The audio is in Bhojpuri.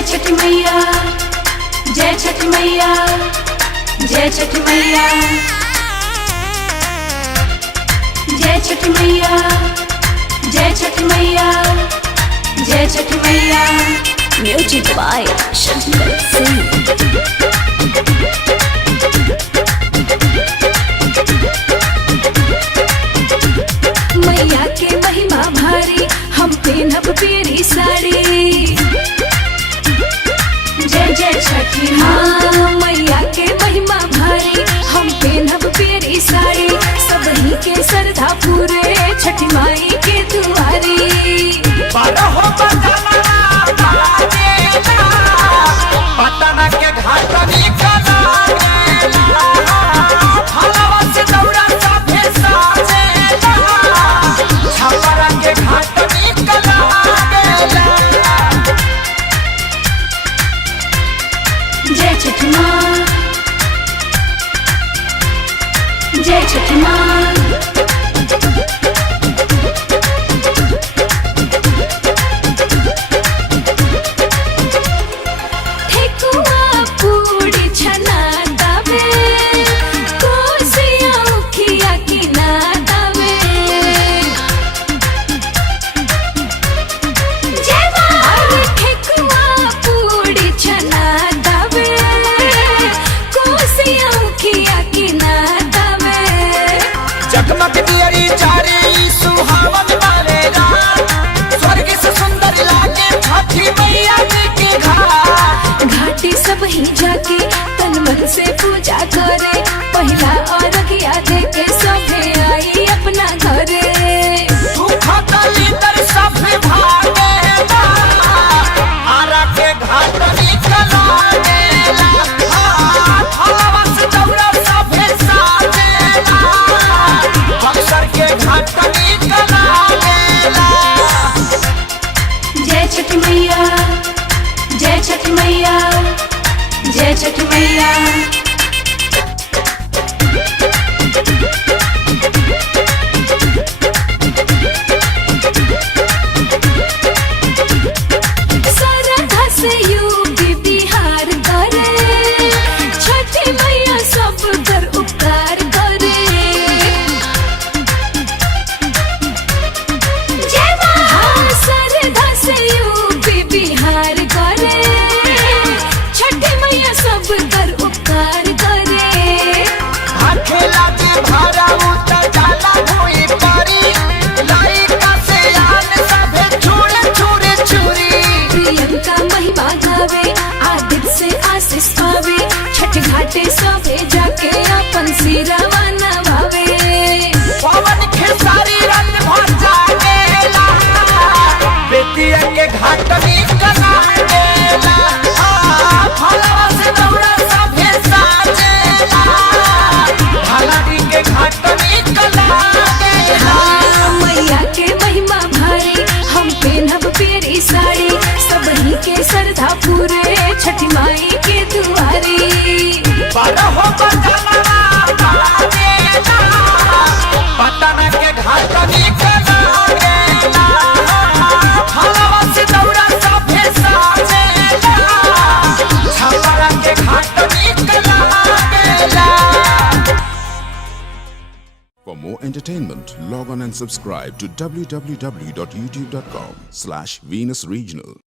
जय छठ मैया, जय छठ मैया, जय छठ मैया, जय छठ मैया, जय छठ मैया, जय छठ मैया। Music by Shankar Singh. मैया के महिमा भारी, हम पहनब पीरी साड़ी। जय जय छठी माँ। मैया के महिमा भारी, हम पहनब पीरी साड़ी। सबही के श्रद्धा पूरे, छठी माई के दुआरी। पटना के घाट निकला छपरा के घाट निकला। जय छठ माँ, जय छठ माँ। सबही जाके तन मन से पूजा करे, पहला अरघिया दे के सभे आई अपना घरे। आरा के घाट निकला बक्सर के घाट निकला। जय छठ मैया, जय छठ मैया, जय छठ मैया। श्रद्धा से यूपी बिहार करे, छठी मैया सब पर उपकार करे। जय माँ। श्रद्धा से यूपी बिहार करे, छठी मैया सब पर उपकार करे। खेला के भारा उतर जाला हुई पारी, लाइका से आन सभे छुरे छुरे छुरी। प्रियंका महिमा गावे, आदित्य से आशीष पावे, छठ घाटे सभे जाके अपन सिरवा नवावे। पवन खेसारी रंग भर जागेला, बेटिया के घाट निकला गेला। फलवा से दौड़ा सभे साजेला, भलाडी के घाट निकला गेला। मैया के महिमा भारी, हम पहनब पीरी साड़ी। सबही के श्रद्धा पूरे, छठी माई के दुआरी। पटना के घाट निकला गेला, फलवा से दौड़ा सभे साजेला, छपरा के घाट निकला गेला। For more entertainment, log on and subscribe to www.youtube.com/Venus Regional.